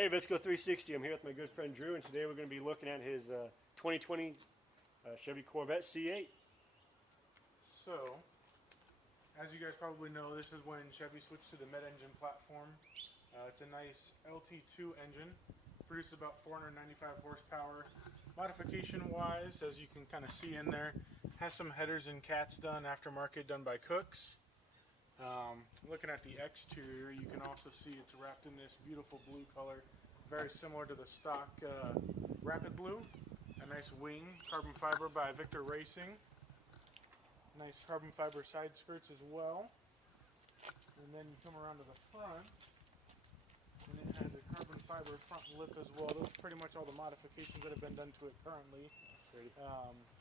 Hey, let's go 360. I'm here with my good friend Drew, and today we're going to be looking at his 2020 Chevy Corvette C8. So, as you guys probably know, this is when Chevy switched to the mid-engine platform. It's a nice LT2 engine, produces about 495 horsepower. Modification-wise, as you can kind of see in there, has some headers and cats done, aftermarket, done by Cooks. Looking at the exterior, you can also see it's wrapped in this beautiful blue color, very similar to the stock Rapid Blue. A nice wing, carbon fiber by Victor Racing. Nice carbon fiber side skirts as well. And then you come around to the front, and it has a carbon fiber front lip as well. Those are pretty much all the modifications that have been done to it currently. That's pretty.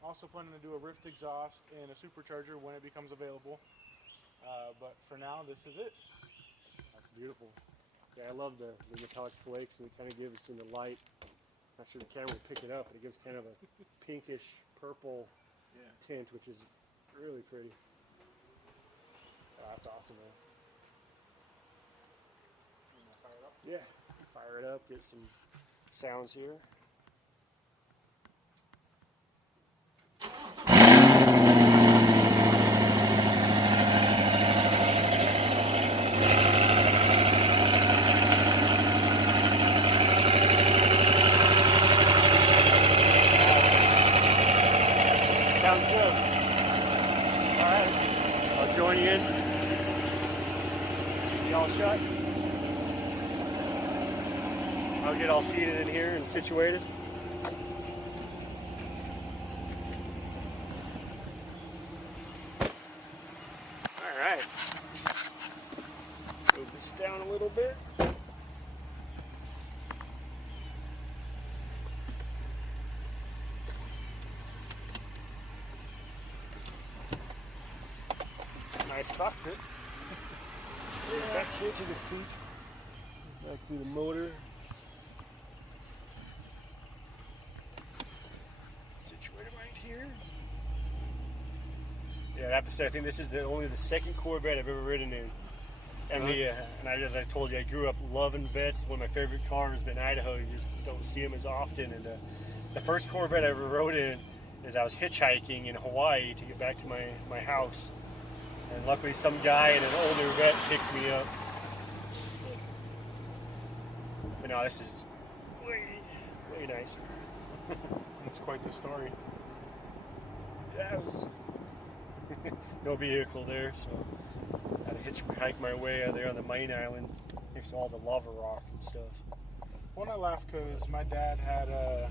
Also planning to do a Rift exhaust and a supercharger when it becomes available. But for now, this is it. That's beautiful. Yeah, I love the metallic flakes that it kind of gives in the light. Not sure the camera will pick it up, but it gives kind of a pinkish purple tint, which is really pretty. Oh, that's awesome, man. You want to fire it up? Yeah, fire it up, get some sounds here. Sounds good. All right, I'll join you in. Y'all shut. I'll get all seated in here and situated. All right. Move this down a little bit. Nice cockpit. Back here to the peak. Back through the motor. Situated right here. Yeah, I have to say, I think this is only the second Corvette I've ever ridden in. And as I told you, I grew up loving Vettes. One of my favorite cars, but in Idaho, you just don't see them as often. And the first Corvette I ever rode in is I was hitchhiking in Hawaii to get back to my house. And luckily some guy in an older Vette picked me up. But no, this is way nicer. It's quite the story. Yeah, it was no vehicle there, so I had to hitchhike my way out there on the main island next to all the lava rock and stuff. Well, I laugh because my dad had a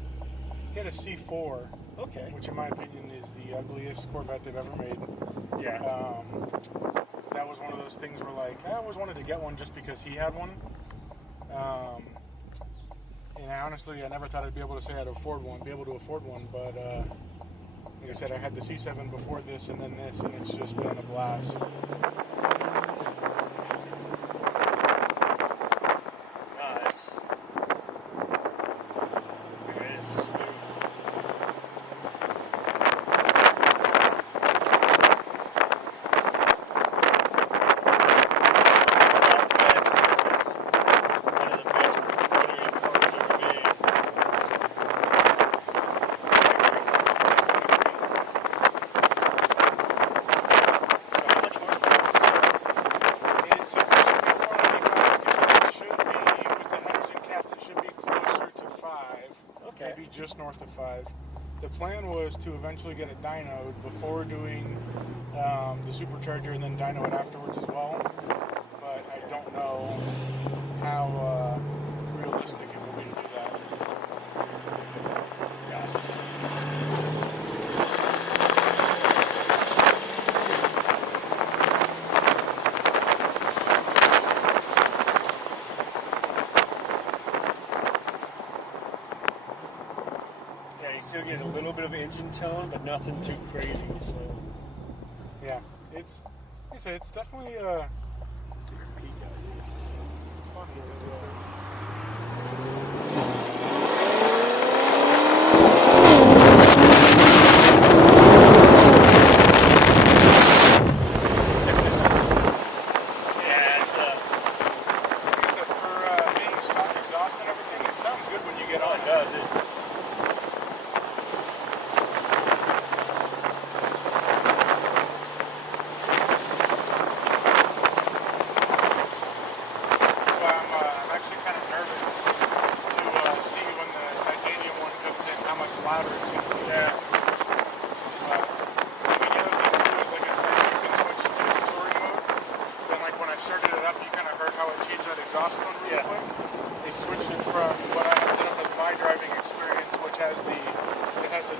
C4, Okay. which in my opinion is the ugliest Corvette they've ever made. Yeah. That was one of those things where, like, I always wanted to get one just because he had one. And honestly, I never thought I'd be able to say be able to afford one. But like I said, I had the C7 before this, and then this, and it's just been a blast. Nice. There it is. Smooth. Maybe just north of 5. The plan was to eventually get it dynoed before doing the supercharger and then dyno it afterwards as well. But I don't know how realistic it will be to do that. You still get a little bit of engine tone, but nothing too crazy. So yeah, it's like I said, it's definitely fun. exhaust tone really Yeah. quick. They switched it from what I have set up as my driving experience, which has the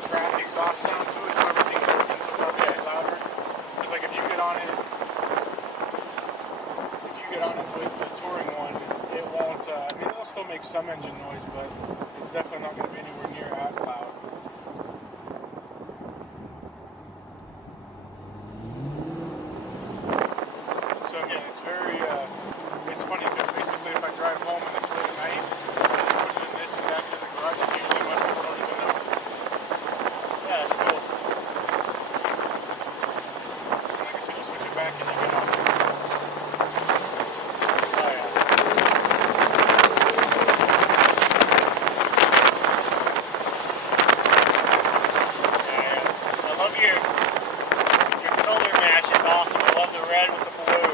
track exhaust sound to it, so everything opens, so it's obviously louder. Because like if you get on it with the touring one, it won't. I mean, it'll still make some engine noise, but it's definitely not going to be anywhere near as loud. So again, it's very. It's funny because basically, if I drive home and it's late at night, I just put it in this and back into the garage, and usually most people don't even know. Yeah, that's cool. And like I said, you switch it back and you get on. Oh yeah. And I love your color match is awesome. I love the red with the blue.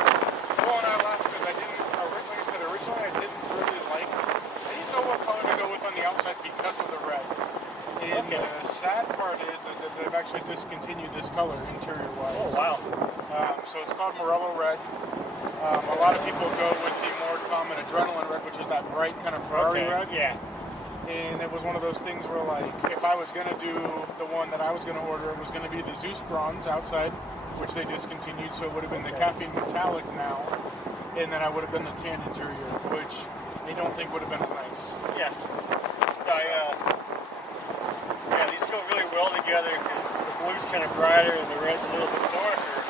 Well, and I laughed because like I said, originally I didn't really like. I didn't know what color to go with on the outside because of the red. And Okay. the sad part is that they've actually discontinued this color interior-wise. Oh wow. So it's called Morello Red. A lot of people go with the more common Adrenaline Red, which is that bright kind of Ferrari Okay. red. Yeah. And it was one of those things where, like, if I was going to do the one that I was going to order, it was going to be the Zeus Bronze outside, which they discontinued, so it would have been the Caffeine Metallic now. And then I would have done the tan interior, which I don't think would have been as nice. Yeah. Yeah, these go really well together because the blue's kind of brighter and the red's a little bit darker.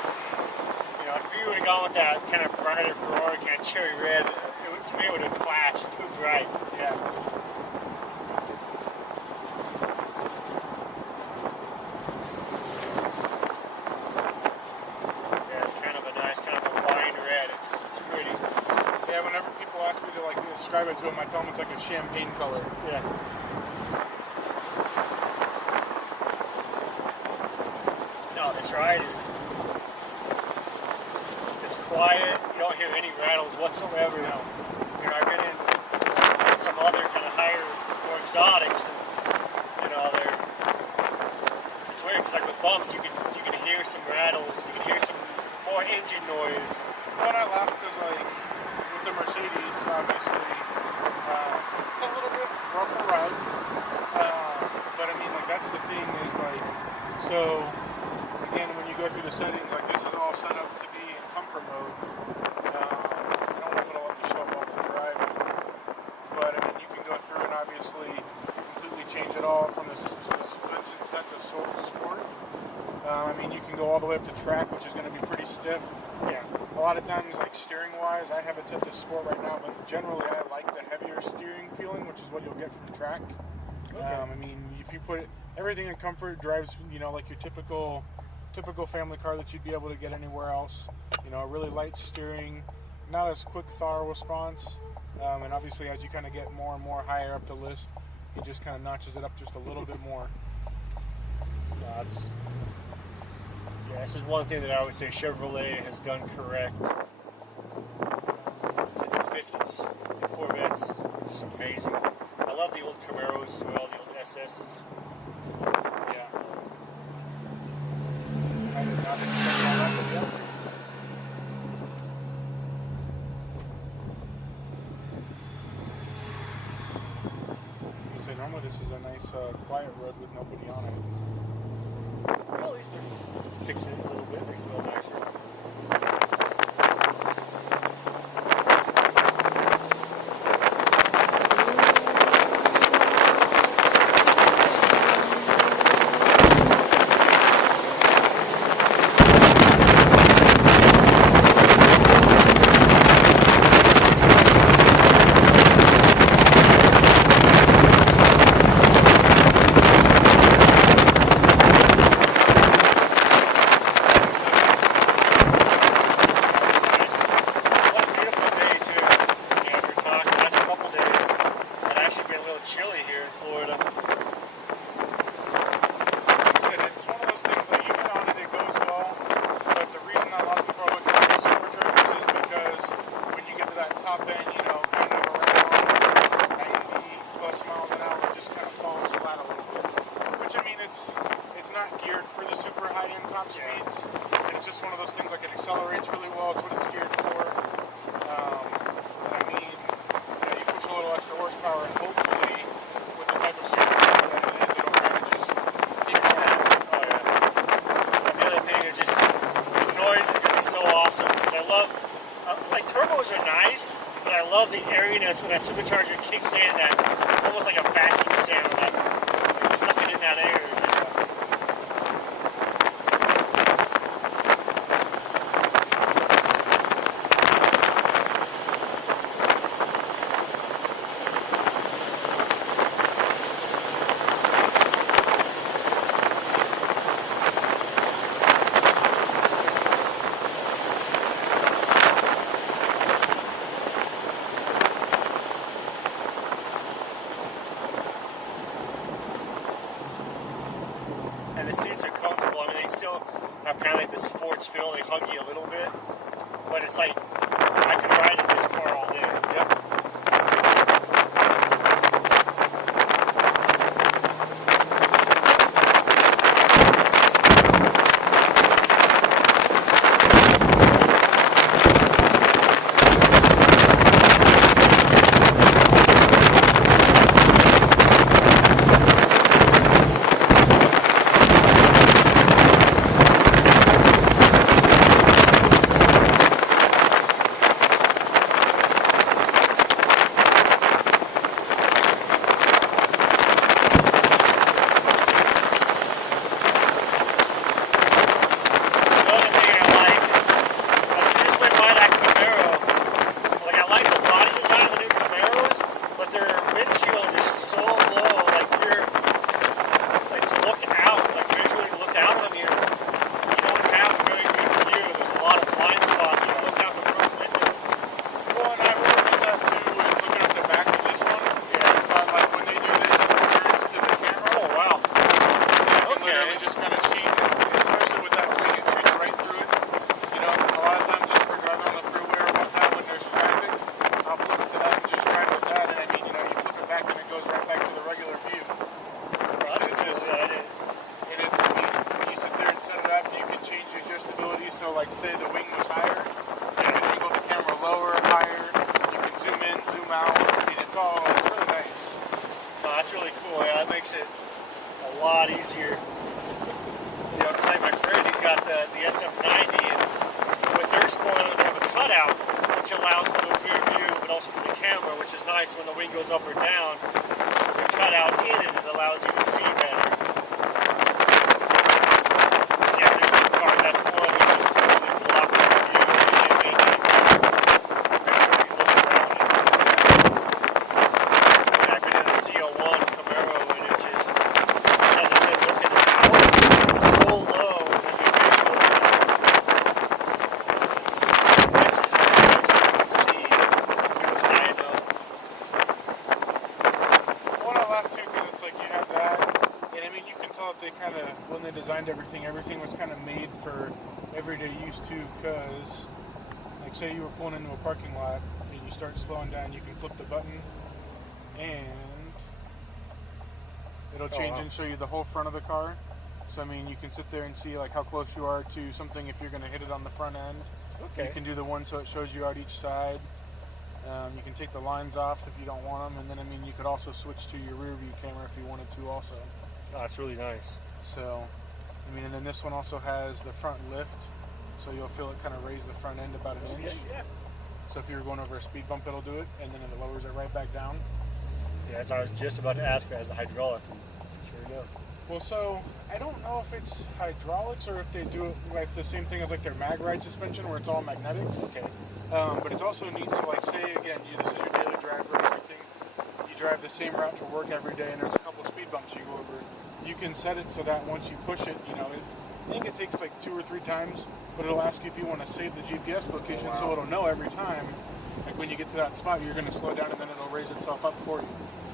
You know, if you would have gone with that kind of brighter Ferrari kind of cherry red, to me it would have clashed too bright. Yeah. Yeah, it's kind of a nice, kind of a wine red. It's pretty. Yeah, whenever people ask me to, like, describe it to them, I tell them it's like a champagne color. Yeah. No, this ride is it's quiet. You don't hear any rattles whatsoever. No. You know, I've been in some other kind of higher, more exotics, and you know, it's weird because like with bumps, you can hear some rattles, you can hear some more engine noise. When I laugh because, like, with the Mercedes, obviously, it's a little bit rougher ride. But I mean, like, that's the thing is, like, so, again, when you go through the settings, like, this is all set up to be in comfort mode. I don't know if it'll let me show up while I'm driving. But, I mean, you can go through and obviously completely change it all from the suspension set to sport. I mean, you can go all the way up to track, which is going to be pretty stiff. Yeah. A lot of times, like steering-wise, I have it set to sport right now, but generally I like the heavier steering feeling, which is what you'll get from track. Okay. I mean, if you put everything in comfort, drives, you know, like your typical family car that you'd be able to get anywhere else. You know, really light steering, not as quick throttle response, and obviously as you kind of get more and more higher up the list, it just kind of notches it up just a little bit more. Yeah, this is one thing that I would say Chevrolet has done correct since the 50s. The Corvettes are just amazing. I love the old Camaros as well, the old SSs. Yeah. I did not expect all that to be up. So normally this is a nice quiet road with nobody on it. Well, at least they're fixing it a little bit, make it a little nicer. the airiness when that supercharger kicks in, that almost like a vacuum sound, like sucking in that air. And the seats are comfortable. I mean, they still have kind of like the sports feel. They hug you a little bit, but it's like I could ride in this car all day. Yep. Easier. You know, just like my friend, he's got the SF90, and with their spoiler, they have a cutout, which allows for the rear view, but also for the camera, which is nice when the wing goes up or down. The cutout in it, it allows you to see better. See, there's some cars that spoiler just totally blocks the view. They make it basically look around it. I've been in the C8 Camaro, and it just as I said, look at the power. It's so low that you visual. This is really nice. You can see it was high enough. Well, I laugh too because it's like you have that, and I mean you can tell that they kind of when they designed everything was kind of made for everyday use too. Because like say you were pulling into a parking lot and you start slowing down, you can flip the button and it'll change and show you the whole front of the car. So I mean, you can sit there and see like how close you are to something if you're going to hit it on the front end. Okay. You can do the one so it shows you out each side. You can take the lines off if you don't want them, and then I mean you could also switch to your rear view camera if you wanted to also. Oh, that's really nice. So, I mean, and then this one also has the front lift, so you'll feel it kind of raise the front end about an inch. Yeah. So if you're going over a speed bump, it'll do it, and then it lowers it right back down. Yeah, so I was just about to ask if it has a hydraulic. Sure enough. Well, so I don't know if it's hydraulics or if they do it like the same thing as like their mag ride suspension, where it's all magnetics. Okay. But it's also neat. So, like, say again, this is your daily driver and everything. You drive the same route to work every day, and there's a couple speed bumps you go over. You can set it so that once you push it, you know, I think it takes like 2 or 3 times, but it'll ask you if you want to save the GPS location, so it'll know every time. Like when you get to that spot, you're going to slow down, and then it'll raise itself up for you,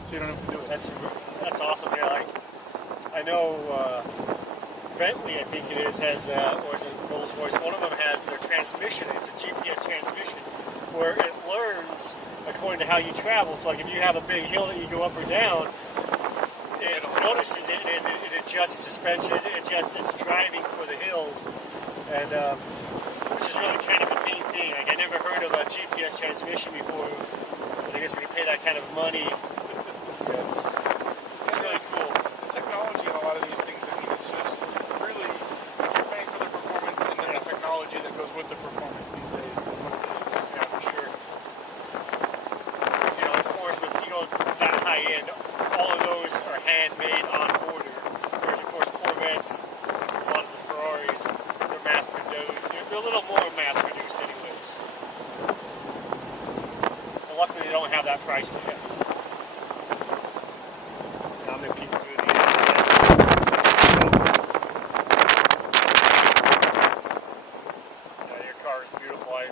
so you don't have to do it. That's awesome. Yeah, like I know Bentley, I think it is, has or is it Rolls Royce? One of them has their transmission. It's a GPS transmission where it learns according to how you travel. So, like if you have a big hill that you go up or down, it notices it and it adjusts suspension. It adjusts its driving for the hills, and which is really kind of a neat thing. Like I never heard of a GPS transmission before, but I guess when you pay that kind of money, it's really cool. The technology in a lot of these things, I mean, it's just really you're paying for the performance and then the technology that goes with the performance these days. Yeah, for sure. handmade on order. Whereas, of course, Corvettes, a lot of the Ferraris, they're mass-produced. They're a little more mass-produced anyways. But luckily, they don't have that price yet. Now I'm going to peek through the your car is beautiful. I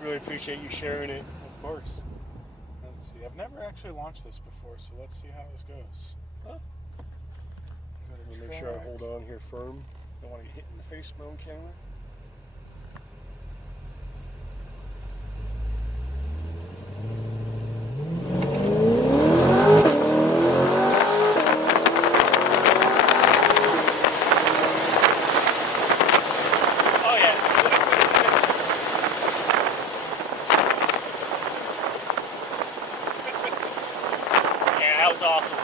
really appreciate you sharing it. Of course. Let's see. I've never actually launched this before, so let's see how this goes. Huh? Let me make sure I hold on here firm. Don't want to get hit in the face with my own camera. Awesome.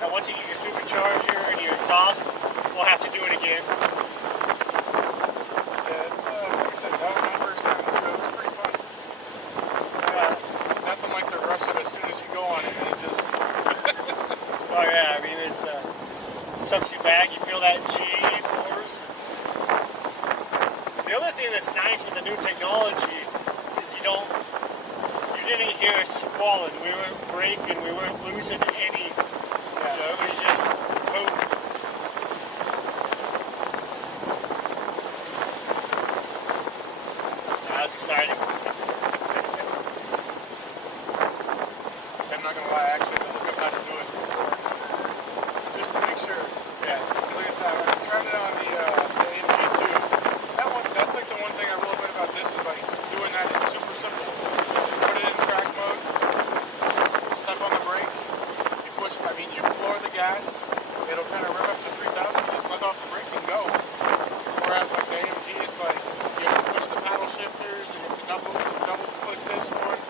Now once you get your supercharger and your exhaust, we'll have to do it again. Yeah, it's like I said, that was my first time too. It was pretty fun. It's nothing like the rush of as soon as you go on it, and it just oh yeah, I mean it sucks you back, you feel that G-force. The other thing that's nice with the new technology is you didn't hear us squalling. We weren't braking. We weren't losing any. It was just boom. That was exciting. I'm not gonna lie. I actually had to look up how to do it before, just to make sure. Yeah. Look at that. I tried it on the AMG too. That's like the one thing I really like about this is like doing that is super simple. Track mode, step on the brake, you push, you floor the gas, it'll kind of rev up to 3,000, you just let off the brake and go. Whereas like the AMG, it's like, you have to push the paddle shifters, and you have to double click this one,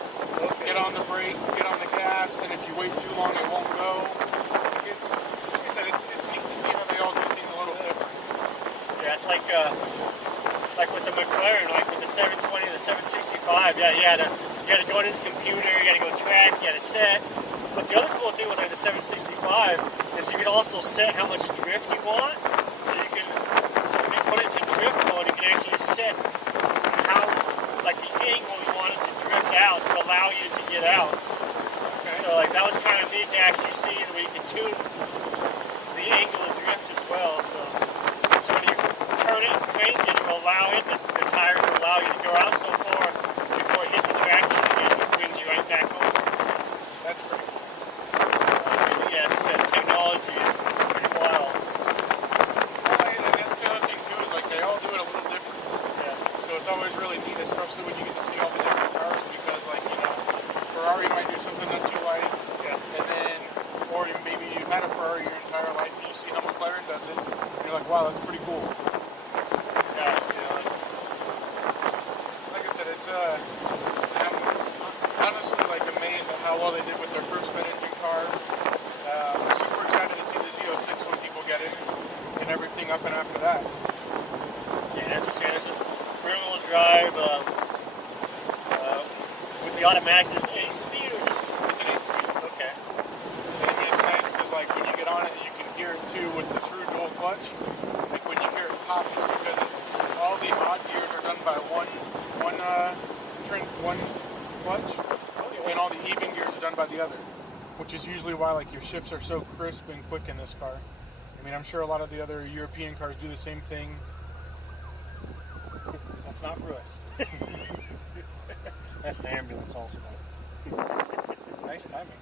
get on the brake, get on the gas, and if you wait too long, it won't go. It's, like I said, it's neat to see how they all do things a little different. Yeah, it's like with the McLaren, like with the 720 and the 765, yeah, you had to go into his computer, you got to go track, you got to set. But the other cool thing with like the 765 is you can also set how much drift you want. So when you put it into drift mode, you can actually set how, like the angle you want it to drift out to allow you to get out. Okay. So like that was kind of neat to actually see that we can tune the angle of drift as well. So when you turn it and crank it, it will allow it, the tires will allow you to go out so far before it hits the traction and it brings you right back over. That's pretty cool. Yeah, as I said, technology is pretty wild. Well, and that's the other thing too is like they all do it a little different. Yeah. So it's always really neat, especially when you get to see all the different cars because like, Ferrari might do something that you like. Yeah. And then, or maybe you've had a Ferrari your entire life and you see how McLaren does it. And you're like, wow, that's pretty cool. I'm honestly amazed at how well they did with their first mid-engine car. I'm super excited to see the Z06 when people get it and everything up and after that. Yeah, as you say, this is rear-wheel drive with the automatics. Is it 8-speed or just? It's an 8-speed. Okay. And it's nice because when you get on it, you can hear it too with the true dual clutch. Like when you hear it pop, it's because all the odd gears are done by one clutch, and all the even gears are done by the other, which is usually why your shifts are so crisp and quick in this car. I mean, I'm sure a lot of the other European cars do the same thing. That's not for us. That's an ambulance also. Nice timing.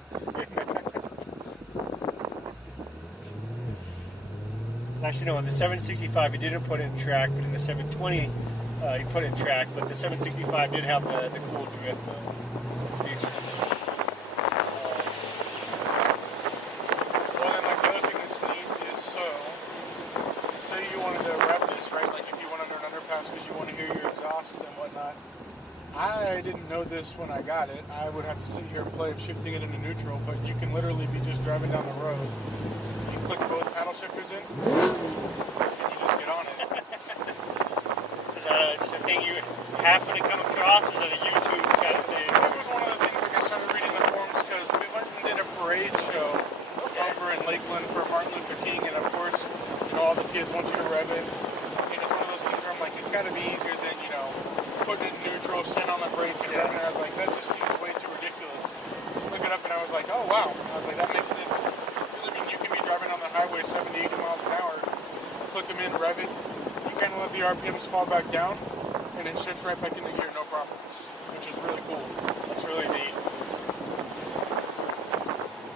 Actually, no, in the 765 he didn't put it in track, but in the 720 he put it in track, but the 765 did have the cool drift features. Well, then the other thing that's neat is say you wanted to wrap this, right? Like if you went under an underpass because you want to hear your exhaust and whatnot. I didn't know this when I got it. I would have to sit here and play with shifting it into neutral, but you can literally be just driving down the road. You click both paddle shifters in, and you just get on it. Is that just a thing you happen to come across? Or is that a YouTube kind of thing? It was one of the things I started reading the forums because we went and fall back down, and it shifts right back into gear, no problems, which is really cool. That's really neat.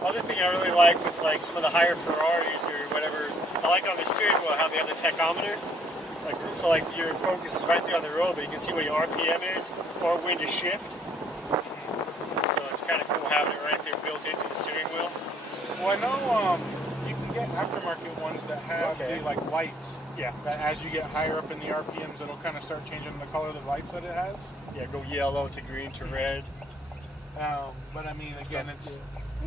Other thing I really like with like some of the higher Ferraris or whatever, I like on the steering wheel how they have the tachometer. Like, so like your focus is right there on the road, but you can see what your RPM is or when to shift. So it's kind of cool having it right there built into the steering wheel. Well, I know you can get aftermarket ones that have the like lights. Yeah. That as you get higher up in the RPMs, it'll kind of start changing the color of the lights that it has. Yeah, go yellow to green to red. But I mean, again, it's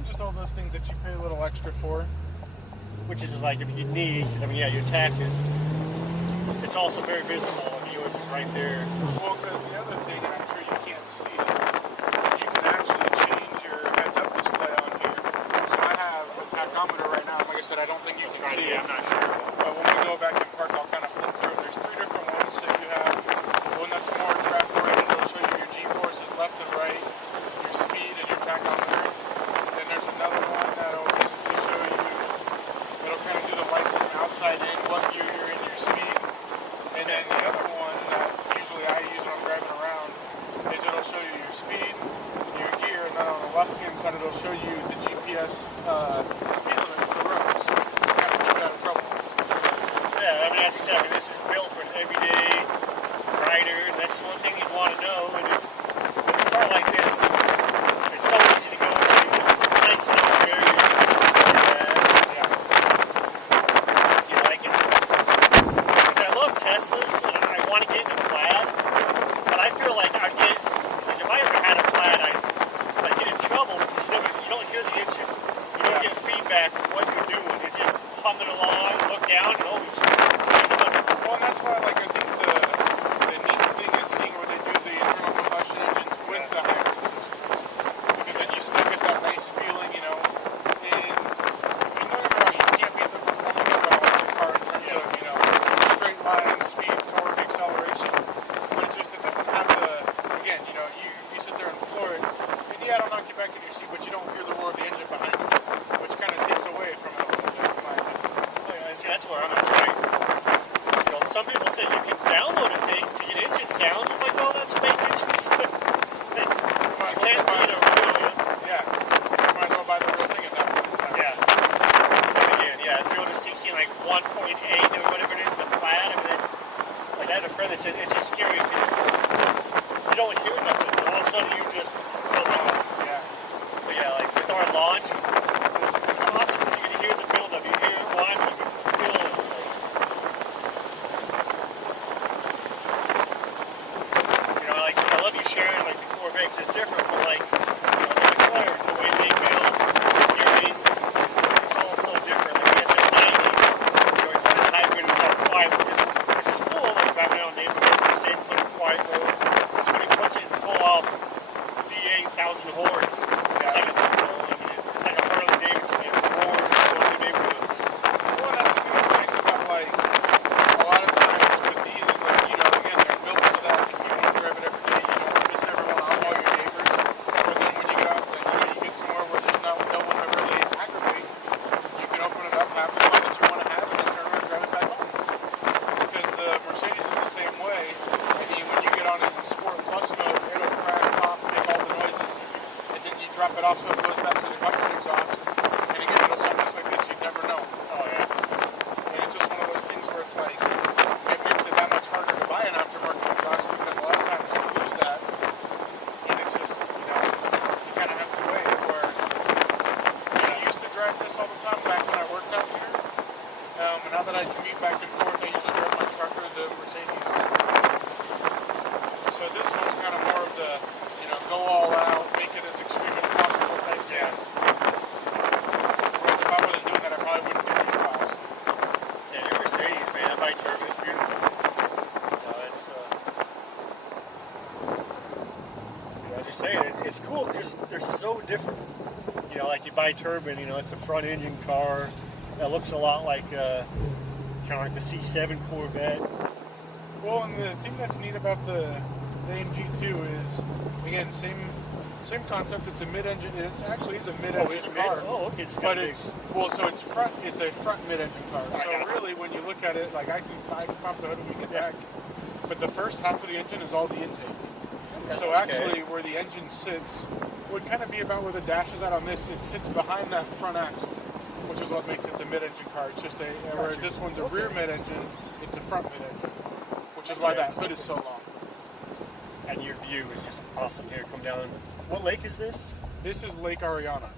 just all those things that you pay a little extra for. Which is just like if you need, because I mean, yeah, your tach is, it's also very visible. I mean, yours is right there. Well, because the other thing, and I'm sure you can't see it, you can actually change your heads-up display on here. So I have a tachometer right now. Like I said, I don't think you can see it. I'm not sure. But when we go back in park, I'll kind of flip through. There's 3 different ones. So you have the one that's more track-oriented. It'll show you your G-forces left and right, your speed, and your tachometer. Then there's another one that'll basically show you, it'll kind of do the lights from outside in, what year you're in your speed. And then the other one that usually I use when I'm driving around is it'll show you your speed, your gear, and then on the left-hand side it'll show you the GPS speed limit for the roads. Kind of keep you out of trouble. Yeah, I mean, as you said, I mean, this is built for an everyday rider, and that's one thing you'd want to know. And it's with a car like this, it's so easy to go over. It's nice to know where you're supposed to be at. Yeah. You like it. I love Teslas, and I want to get into plaid, but I feel like I'd get, like if I ever had a plaid, I'd get in trouble because you don't hear the engine. You don't get feedback of what you're doing. You're just humming along, look down, and oh, Well, and that's why, like, I think the neat thing is seeing where they do the internal combustion engines with the hybrid systems. Because then you still get that nice feeling, you know, and don't get me wrong, you can't beat the performance of an electric car in terms of, you know, straight line, speed, torque, acceleration. But it's just, it doesn't have the, again, you know, you sit there and floor it, and yeah, it'll knock you back in your seat, but you don't hear the roar of the engine behind you, which kind of takes away from it a little bit, in my opinion. See, that's where I'm at, right? You know, some people say you can download a thing to get engine sounds. It's like, well, that's fake engines. You can't beat a real. Yeah. You might as well buy the real thing at that point. Yeah. And again, yeah, 0 to 60 like 1.8 or whatever it is, the plaid. I mean, it's like I had a friend that said it's just scary because you don't hear nothing. All of a sudden, you just Yeah. But yeah, like with our launch, it's awesome because you can hear the buildup. You hear it whine, you can feel it. You know, like I love you sharing like the Corvette 'cause it's different from like the McLarens, the way they build. You know what I mean? It's all so different. Like the SF90, you know, we put in hybrid, it's all quiet, which is cool. Like driving around neighborhoods, you say put it in quiet mode. So when it puts it in full off V8, 1,000 horse. It's like it's like a Harley Davidson in roars going through neighborhoods. Well, that's the thing that's nice about, like, a lot of times with these is like, you know, again, they're built so that if you don't drive it every day, you don't piss everyone off, all your neighbors. But then when you get out, like, you know, you get somewhere where there's no one to really aggravate, you can open it up, have the fun that you want to have, and then turn around and drive it back home. Because the Mercedes is the same way. I mean, when you get on it in Sport Plus mode, it'll crack, pop, make all the noises, and then you drop it off so it goes back to the comfort exhaust. And again, it'll sound just like this, you'd never know. Oh yeah. And it's just one of those things where it's like, it makes it that much harder to buy an aftermarket exhaust because a lot of times you lose that. And it's just, you know, you kind of have to wait. Where I used to drive this all the time back when I worked out here. And now that I commute back and forth, I usually drive my truck or the Mercedes. So this one's kind of more of the, you know, go all out, make it as extreme as possible type thing. Whereas if I wasn't doing that, I probably wouldn't do the exhaust. Yeah, your Mercedes, man, that bi-turbo is beautiful. It's you know, as you're saying, it's cool because they're so different. You know, like you buy turbine, you know, it's a front engine car that looks a lot like kind of like the C7 Corvette. Well, and the thing that's neat about the AMG2 is, again, same concept. It's a mid-engine. It actually is a mid-engine car. Okay. But it's front. It's a front mid-engine car. So really, when you look at it, like I can pop the hood when we get back. but the first half of the engine is all the intake. So actually, where the engine sits would kind of be about where the dash is at on this. It sits behind that front axle, which is what makes it the mid-engine car. It's just where this one's a rear mid-engine, it's a front mid-engine, which is why that hood is so long. And your view is just awesome here. Come down. What lake is this? This is Lake Ariana.